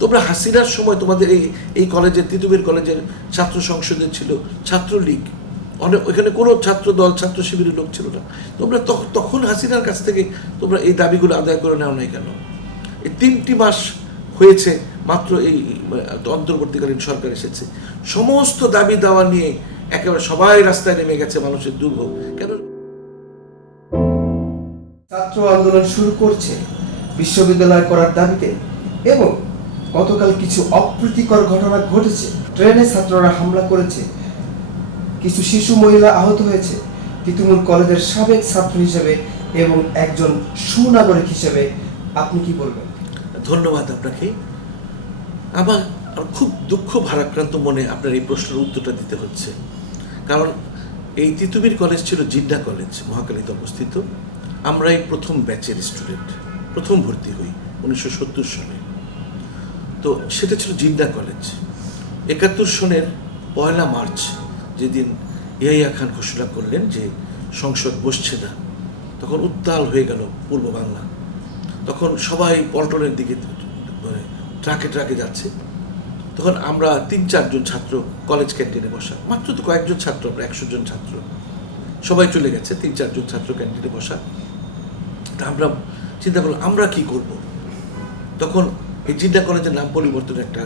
তোমরা হাসিনার সময় তোমাদের এই কলেজের তিতুমির কলেজের ছাত্র সংসদে ছিল ছাত্রলীগ, অনেক ওইখানে কোনো ছাত্র দল ছাত্র শিবিরের লোক ছিল না। তোমরা তখন হাসিনার কাছ থেকে তোমরা এই দাবিগুলো আদায় করে নেও নাই কেন? এই 3টি মাস হয়েছে মাত্র এই অন্তর্বর্তীকালীন সরকার এসেছে, সমস্ত দাবি দাওয়া নিয়ে একেবারে সবাই রাস্তায় নেমে গেছে, মানুষের দুর্ভোগ কেন? ছাত্র আন্দোলন শুরু করছে বিশ্ববিদ্যালয় করার দাবিতে, এবং গতকাল কিছু অপ্রীতিকর ঘটনা ঘটেছে। ট্রেনে ছাত্ররা হামলা করেছে, কিছু শিশু মহিলা আহত হয়েছে। তিতুমির কলেজের সাবেক ছাত্র হিসেবে এবং একজন সুনাগরিক হিসেবে আপনি কি বলবেন? ধন্যবাদ আপনাকে। আমার খুব দুঃখ ভারাক্রান্ত মনে আপনার এই প্রশ্নের উত্তরটা দিতে হচ্ছে, কারণ এই তিতুমির কলেজ ছিল জিন্না কলেজ, মহাখালীতে অবস্থিত। আমরাই প্রথম ব্যাচের স্টুডেন্ট, প্রথম ভর্তি হই 1970 সালে। তো সেটা ছিল জিন্না কলেজ। 71 সনের 1 মার্চ যেদিন ইয়াহিয়া খান ঘোষণা করলেন যে সংসদ বসছে না, তখন উত্তাল হয়ে গেল পূর্ব বাংলা। তখন সবাই পল্টনের দিকে মানে ট্রাকে ট্রাকে যাচ্ছে। তখন আমরা 3-4 জন ছাত্র কলেজ ক্যান্টিনে বসা, মাত্র তো কয়েকজন ছাত্র, আমরা 100 জন ছাত্র, সবাই চলে গেছে, 3-4 জন ছাত্র ক্যান্টিনে বসা। তা আমরা চিন্তা করলাম আমরা কি করব। তখন এই জিন্না কলেজের নাম পরিবর্তনের একটা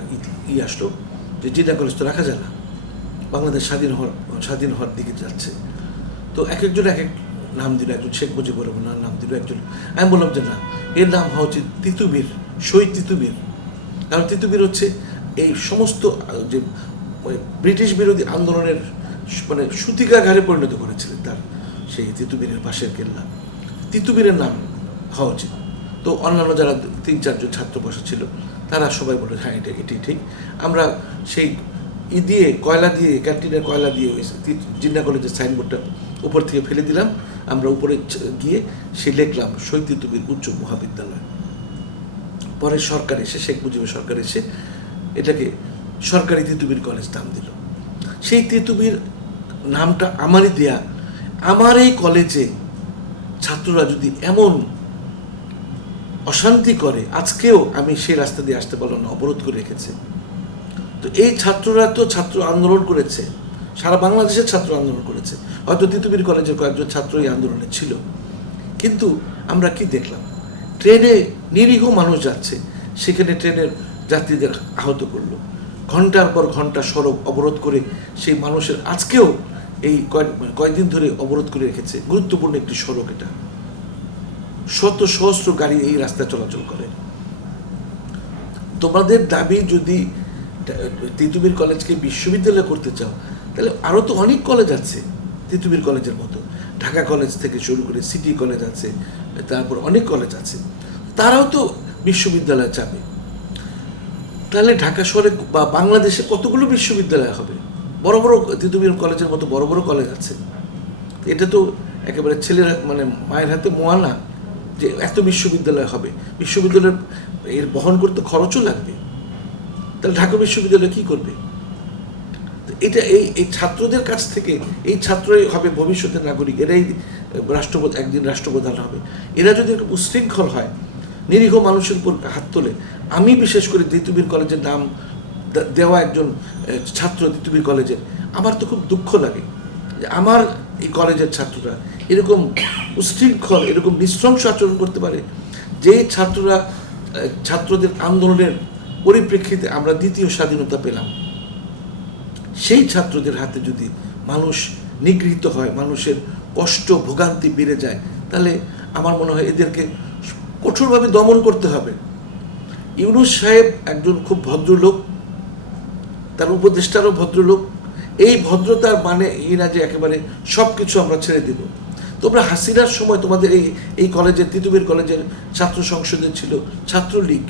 আসলো যে জিন্না কলেজ তো রাখা যায় না, বাংলাদেশ স্বাধীন হওয়ার দিকে যাচ্ছে। তো একজন এক এক নাম দিল, একজন শেখ মুজিবুর রহমান নাম দিল, একজন। আমি বললাম যে না, এর নাম হওয়া উচিত তিতুমির, শহীদ তিতুমির। কারণ তিতুমির হচ্ছে এই সমস্ত যে ব্রিটিশ বিরোধী আন্দোলনের মানে সূতিকাঘারে পরিণত করেছিলেন তার সেই তিতুমিরের পাশের কেল্লা, তিতুমিরের নাম হওয়া উচিত। তো অন্যান্য যারা 3-4 জন ছাত্র বসা ছিল তারা সবাই বলল হ্যাঁ এটি ঠিক। আমরা সেই দিয়ে কয়লা দিয়ে, ক্যান্টিনের কয়লা দিয়ে ওই জিন্না কলেজের সাইনবোর্ডটা উপর থেকে ফেলে দিলাম। আমরা উপরে গিয়ে সে লিখলাম শহীদ তিতুমির উচ্চ মহাবিদ্যালয়। পরে সরকার এসে, শেখ মুজিবের সরকার এসে এটাকে সরকারি তিতুমির কলেজ নাম দিল। সেই তিতুমির নামটা আমারই দেয়া। আমার এই কলেজে ছাত্ররা যদি এমন অশান্তি করে, আজকেও আমি সেই রাস্তা দিয়ে আসতে পারলাম না, অবরোধ করে রেখেছে। তো এই ছাত্ররা তো ছাত্র আন্দোলন করেছে, সারা বাংলাদেশের ছাত্র আন্দোলন করেছে। হয়তো তিতুমির কলেজের কয়েকজন ছাত্র এই আন্দোলনে ছিল, কিন্তু আমরা কি দেখলাম? ট্রেনে নিরীহ মানুষ যাচ্ছে, সেখানে ট্রেনের যাত্রীদের আহত করলো। ঘন্টার পর ঘন্টা সড়ক অবরোধ করে সেই মানুষের, আজকেও এই কয়েকদিন ধরে অবরোধ করে রেখেছে। গুরুত্বপূর্ণ একটি সড়ক এটা, শত সহস্র গাড়ি এই রাস্তায় চলাচল করে। তোমাদের দাবি যদি তিতুমির কলেজকে বিশ্ববিদ্যালয় করতে চাও, তাহলে আরও তো অনেক কলেজ আছে তিতুমির কলেজের মতো। ঢাকা কলেজ থেকে শুরু করে সিটি কলেজ আছে, তারপর অনেক কলেজ আছে, তারাও তো বিশ্ববিদ্যালয় চাবে। তাহলে ঢাকা শহরে বা বাংলাদেশে কতগুলো বিশ্ববিদ্যালয় হবে? বড় বড় তিতুমির কলেজের মতো বড় বড় কলেজ আছে। এটা তো একেবারে ছেলেরা মানে মায়ের হাতে মোয়া না যে এত বিশ্ববিদ্যালয় হবে। বিশ্ববিদ্যালয়ের এর বহন করতে খরচও লাগবে। তাহলে ঢাকা বিশ্ববিদ্যালয় কি করবে? এটা এই ছাত্রদের কাছ থেকে, এই ছাত্রই হবে ভবিষ্যতের নাগরিক, এরাই একদিন রাষ্ট্রপ্রধান হবে। এরা যদি উশৃঙ্খল হয়, নিরীহ মানুষের উপর হাত তোলে, আমি বিশেষ করে তিতুমির কলেজের নাম দেওয়া একজন ছাত্র তিতুমির কলেজের, আমার তো খুব দুঃখ লাগে যে আমার এই কলেজের ছাত্ররা এরকম উশৃঙ্খল, এরকম নৃশংস আচরণ করতে পারে। যে ছাত্ররা ছাত্রদের আন্দোলনের পরিপ্রেক্ষিতে আমরা দ্বিতীয় স্বাধীনতা পেলাম, সেই ছাত্রদের হাতে যদি মানুষ নিগৃহীত হয়, মানুষের কষ্ট ভোগান্তি বেড়ে যায়, তাহলে আমার মনে হয় এদেরকে কঠোরভাবে দমন করতে হবে। ইউনূস সাহেব একজন খুব ভদ্রলোক, তার উপদেষ্টারও ভদ্রলোক। এই ভদ্রতার মানে এই না যে একেবারে সব কিছু আমরা ছেড়ে দেব। তোমরা হাসিনার সময় তোমাদের এই কলেজের, তিতুমির কলেজের ছাত্র সংসদে ছিল ছাত্রলীগ,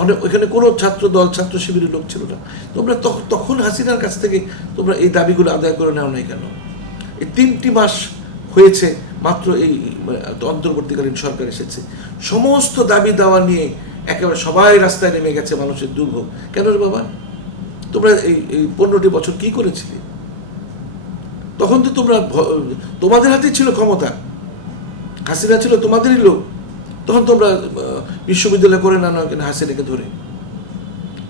অনেক ওইখানে কোনো ছাত্র দল ছাত্র শিবিরের লোক ছিল না। তোমরা তখন হাসিনার কাছ থেকে তোমরা এই দাবিগুলো আদায় করে নেও নাই কেন? এই 3টি মাস হয়েছে মাত্র এই অন্তর্বর্তীকালীন সরকার এসেছে, সমস্ত দাবি দাওয়া নিয়ে একেবারে সবাই রাস্তায় নেমে গেছে, মানুষের দুর্ভোগ কেন রে বাবা? তোমরা এই 15টি বছর কি করেছিলে? তখন তো তোমাদের হাতেই ছিল ক্ষমতা, হাসিনা ছিল তোমাদেরই লোক। তখন তোমরা বিশ্ববিদ্যালয় করে না কেন হাসিনাকে ধরে?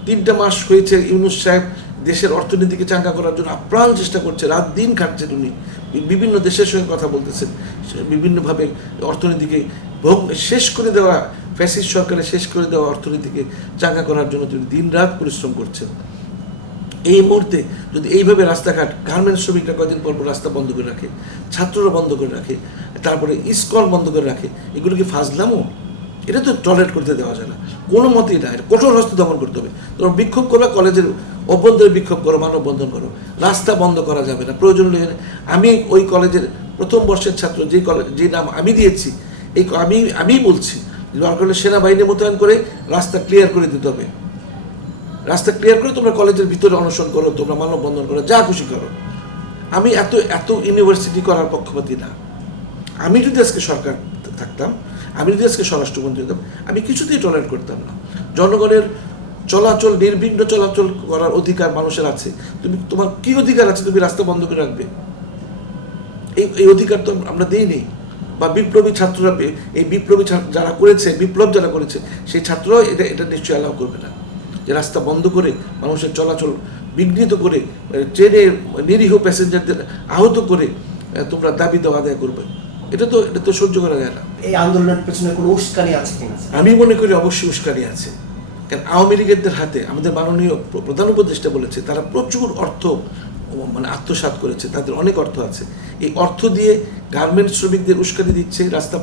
3টা মাস হয়েছে ইউনূস সাহেব দেশের অর্থনীতিকে চাঙ্গা করার জন্য আপ্রাণ চেষ্টা করছে, রাত দিন খাটছেন উনি, বিভিন্ন দেশের সঙ্গে কথা বলতেছেন, বিভিন্নভাবে অর্থনীতিকে শেষ করে দেওয়া, ফ্যাসিস্ট সরকারের শেষ করে দেওয়া অর্থনীতিকে চাঙ্গা করার জন্য তিনি দিন রাত পরিশ্রম করছেন। এই মুহূর্তে যদি এইভাবে রাস্তাঘাট, গার্মেন্টস শ্রমিকরা কয়েকদিন পর রাস্তা বন্ধ করে রাখে, ছাত্ররা বন্ধ করে রাখে, তারপরে স্কুল বন্ধ করে রাখে, এগুলো কি ফাজলামো? এটা তো টলারেট করতে দেওয়া যায় না কোনো মতেই না। এটা কঠোর হস্তে দমন করতে হবে। তোমরা বিক্ষোভ করো, কলেজের অভ্যন্তরে বিক্ষোভ করো, মানববন্ধন করো, রাস্তা বন্ধ করা যাবে না। প্রয়োজন হলে আমি ওই কলেজের প্রথম বর্ষের ছাত্র, যে নাম আমি দিয়েছি, আমি বলছি দরকার হলে সেনাবাহিনী মোতায়েন করে রাস্তা ক্লিয়ার করে দিতে হবে। রাস্তা ক্লিয়ার করে তোমরা কলেজের ভিতরে অনশন করো, তোমরা মানববন্ধন করো, যা খুশি করো। আমি এত ইউনিভার্সিটি করার পক্ষপাতী না। আমি যদি আজকে সরকার থাকতাম, আমি যদি আজকে স্বরাষ্ট্রমন্ত্রী হতাম, আমি কিছুতেই টলারেট করতাম না। জনগণের চলাচল, নির্বিঘ্ন চলাচল করার অধিকার মানুষের আছে। তোমার কি অধিকার আছে তুমি রাস্তা বন্ধ করে রাখবে? এই অধিকার তো আমরা দিইনি। বা বিপ্লবী ছাত্ররা, এই বিপ্লবী যারা করেছে, বিপ্লব যারা করেছে, সেই ছাত্ররাও এটা নিশ্চয়ই অ্যালাউ করবে না যে রাস্তা বন্ধ করে মানুষের চলাচল বিঘ্নিত করে, ট্রেনে নিরীহ প্যাসেঞ্জারদের আহত করে তোমরা দাবি দেওয়া আদায় করবে। এটা তো সহ্য করা যায় না। এই আন্দোলনের পেছনে কোনো উস্কানি আছে কিনা? আমি মনে করি অবশ্যই উস্কানি আছে। কারণ আওয়ামী লীগের হাতে, আমাদের মাননীয় প্রধান উপদেষ্টা বলেছে, তারা প্রচুর অর্থ আত্মসাৎ করেছে, তাদের অনেক অর্থ আছে। এই অর্থ দিয়ে গার্মেন্টস শ্রমিকদের উস্কানি দিচ্ছে, রাস্তা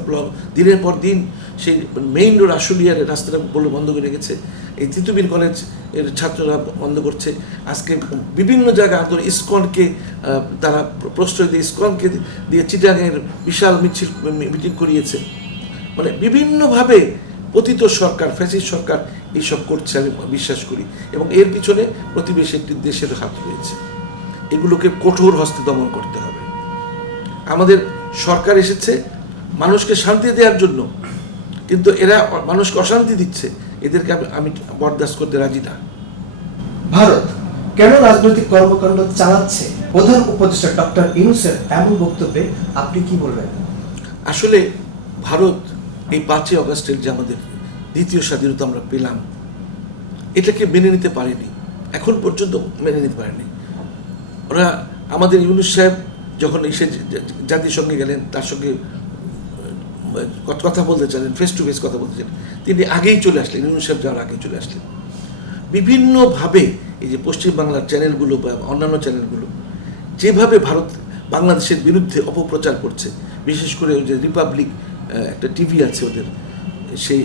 দিনের পর দিন সেই মেইন রোড আশুলিয়ার রাস্তাটা বন্ধ করে রেখেছে। এই তিতুমির কলেজ এর ছাত্ররা বন্ধ করছে। আজকে বিভিন্ন জায়গায় ইসকনকে তারা প্রশ্রয় দিয়ে, ইসকনকে দিয়ে চিটাগাংয়ের বিশাল মিটিং করিয়েছে। বিভিন্নভাবে পতিত সরকার, ফ্যাসিস্ট সরকার এইসব করছে আমি বিশ্বাস করি, এবং এর পিছনে প্রতিবেশী একটি দেশের হাত রয়েছে। এগুলোকে কঠোর হস্তে দমন করতে হবে। আমাদের সরকার এসেছে মানুষকে শান্তি দেওয়ার জন্য, কিন্তু এরা মানুষকে অশান্তি দিচ্ছে। এদেরকে আমি বরদাস্ত করতে রাজি না। ভারত কেন রাজনৈতিক কর্মকাণ্ড চালাচ্ছে? প্রধান উপদেষ্টা ডক্টর ইউনূসের এমন বক্তব্যে আপনি কি বলবেন? আসলে ভারত এই 5ই অগাস্টের যে আমাদের দ্বিতীয় স্বাধীনতা আমরা পেলাম, এটাকে মেনে নিতে পারেনি, এখন পর্যন্ত মেনে নিতে পারেনি। ওরা, আমাদের ইউনূস সাহেব যখন এসে জাতিসংঘে গেলেন, তার সঙ্গে কথা বলতে চাইলেন, ফেস টু ফেস কথা বলতে চাইলেন, তিনি আগেই চলে আসলেন, ইউনূস সাহেব যাওয়ার আগেই চলে আসলেন। বিভিন্নভাবে এই যে পশ্চিমবাংলার চ্যানেলগুলো বা অন্যান্য চ্যানেলগুলো যেভাবে ভারত বাংলাদেশের বিরুদ্ধে অপপ্রচার করছে, বিশেষ করে ওই যে রিপাবলিক একটা টিভি আছে ওদের, সেই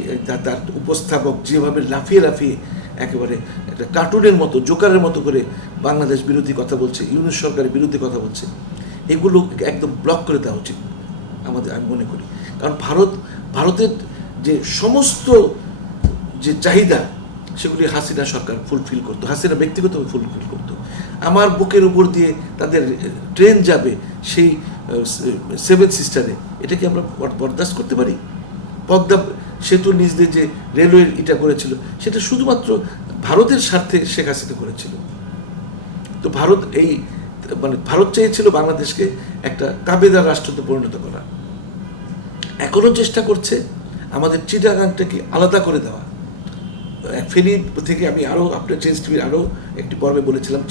তার উপস্থাপক যেভাবে লাফিয়ে লাফিয়ে একেবারে একটা কার্টুনের মতো, জোকারের মতো করে বাংলাদেশ বিরোধী কথা বলছে, ইউনূস সরকারের বিরুদ্ধে কথা বলছে, এগুলো একদম ব্লক করে দেওয়া উচিত আমি মনে করি। কারণ ভারতের যে সমস্ত যে চাহিদা, সেগুলি হাসিনা সরকার ফুলফিল করতো, হাসিনা ব্যক্তিগতভাবে ফুলফিল করতো। আমার বুকের উপর দিয়ে তাদের ট্রেন যাবে সেই 7 সিস্টারে, এটা কি আমরা বরদাস্ত করতে পারি? পদ্মা সেতু নিজ দিয়ে যে রেলওয়ের এটা করেছিল, সেটা শুধুমাত্র ভারতের স্বার্থে শেখ হাসিনা করেছিল। তো ভারত চেয়েছিল বাংলাদেশকে একটা তাবেদার রাষ্ট্রতে পরিণত করা। এখনো চেষ্টা করছে আমাদের চিটাগাংটাকে আলাদা করে দেওয়া। ফেনী থেকে আমি আরও আপনার চেঞ্জ টিভির আরও একটি পর্বে বলেছিলাম,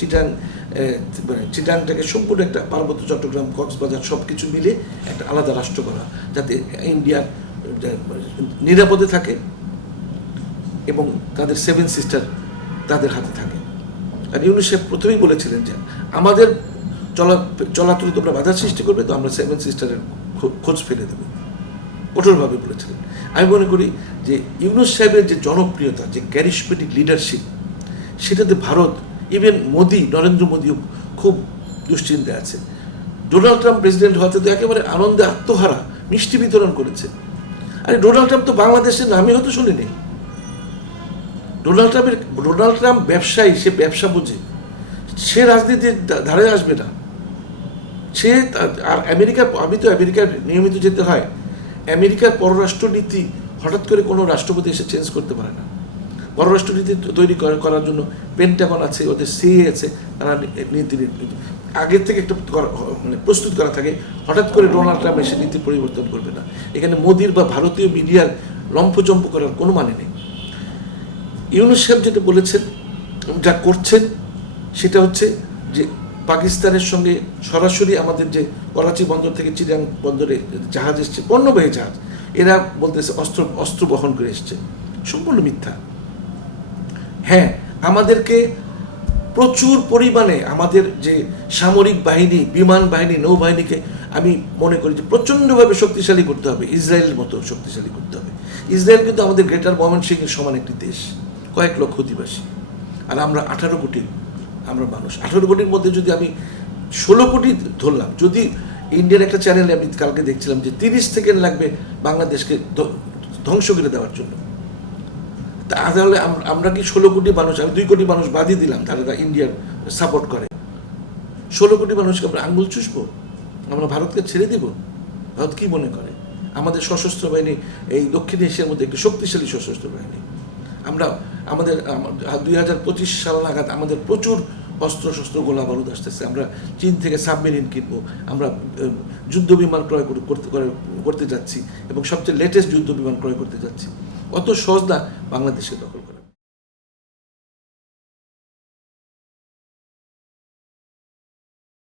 চিটাগাংটাকে সম্পূর্ণ একটা পার্বত্য চট্টগ্রাম, কক্সবাজার সব কিছু মিলে একটা আলাদা রাষ্ট্র করা, যাতে ইন্ডিয়ার নিরাপদে থাকে এবং তাদের 7 সিস্টার তাদের হাতে থাকে। আর ইউনূস সাহেব প্রথমেই বলেছিলেন যে আমাদের চলাচলে তোমরা বাধা সৃষ্টি করবে, তো আমরা 7 সিস্টারের খোঁজ ফেলে দেবো, কঠোরভাবে বলেছিলেন। আমি মনে করি যে ইউনূস সাহেবের যে জনপ্রিয়তা, যে ক্যারিশমেটিক লিডারশিপ, সেটাতে ভারত, ইভেন নরেন্দ্র মোদীও খুব দুশ্চিন্তায় আছে। ডোনাল্ড ট্রাম্প প্রেসিডেন্ট হওয়াতে তো একেবারে আনন্দে আত্মহারা, মিষ্টি বিতরণ করেছে। আরে ডোনাল্ড ট্রাম্প তো বাংলাদেশের নামই হয়তো শুনিনি। ডোনাল্ড ট্রাম্প ব্যবসায়ী, সে ব্যবসা বোঝে, সে রাজনীতির ধারে আসবে না। সে আর আমি তো আমেরিকার নিয়মিত যেতে হয়, আমেরিকার পররাষ্ট্রনীতি হঠাৎ করে কোনো রাষ্ট্রপতি এসে চেঞ্জ করতে পারে না। পররাষ্ট্রনীতি তৈরি করার জন্য পেন্টাগন আছে, ওদের সিএ আছে, তারা নীতি আগের থেকে একটা প্রস্তুত করা থাকে। হঠাৎ করে ডোনাল্ড ট্রাম্প এসে নীতি পরিবর্তন করবে না। এখানে মোদির বা ভারতীয় মিডিয়ার লম্ফজম্প করার কোনো মানে নেই। ইউনূস সাহেব যেটা বলেছেন যা করছেন সেটা হচ্ছে যে পাকিস্তানের সঙ্গে সরাসরি আমাদের যে করাচি বন্দর থেকে চিটাগাং বন্দরে জাহাজ এসছে, পণ্যবাহী জাহাজ, এরা বলতেছে অস্ত্র বহন করে এসছে। সম্পূর্ণ মিথ্যা। হ্যাঁ, আমাদেরকে প্রচুর পরিমাণে আমাদের যে সামরিক বাহিনী, বিমান বাহিনী, নৌবাহিনীকে আমি মনে করি যে প্রচণ্ডভাবে শক্তিশালী করতে হবে, ইসরায়েলের মতো শক্তিশালী করতে হবে। ইসরায়েল কিন্তু আমাদের গ্রেটার ময়মনসিংহের সমান একটি দেশ, কয়েক লক্ষ অধিবাসী, আর আমরা 18 কোটি আমরা মানুষ। 18 কোটির মধ্যে যদি আমি 16 কোটি ধরলাম, যদি ইন্ডিয়ার একটা চ্যানেলে আমি কালকে দেখছিলাম যে 30 সেকেন্ড লাগবে বাংলাদেশকে ধ্বংস করে দেওয়ার জন্য, তাহলে আমরা কি 16 কোটি মানুষ, আমি 2 কোটি মানুষ বাদই দিলাম তারা ইন্ডিয়ার সাপোর্ট করে, 16 কোটি মানুষকে আমরা আঙুল চুষবো? আমরা ভারতকে ছেড়ে দিব? ভারত কি মনে করে আমাদের সশস্ত্র বাহিনী এই দক্ষিণ এশিয়ার মধ্যে একটি শক্তিশালী সশস্ত্র বাহিনী? আমরা আমাদের 2025 সাল নাগাদ আমাদের প্রচুর অস্ত্র শস্ত্র গোলা বারুদ আসতেছে। আমরা চীন থেকে সাবমেরিন কিনবো, আমরা যুদ্ধ বিমান ক্রয় করতে যাচ্ছি এবং সবচেয়ে লেটেস্ট যুদ্ধ বিমান ক্রয় করতে যাচ্ছি। অত সহজ না বাংলাদেশে দখল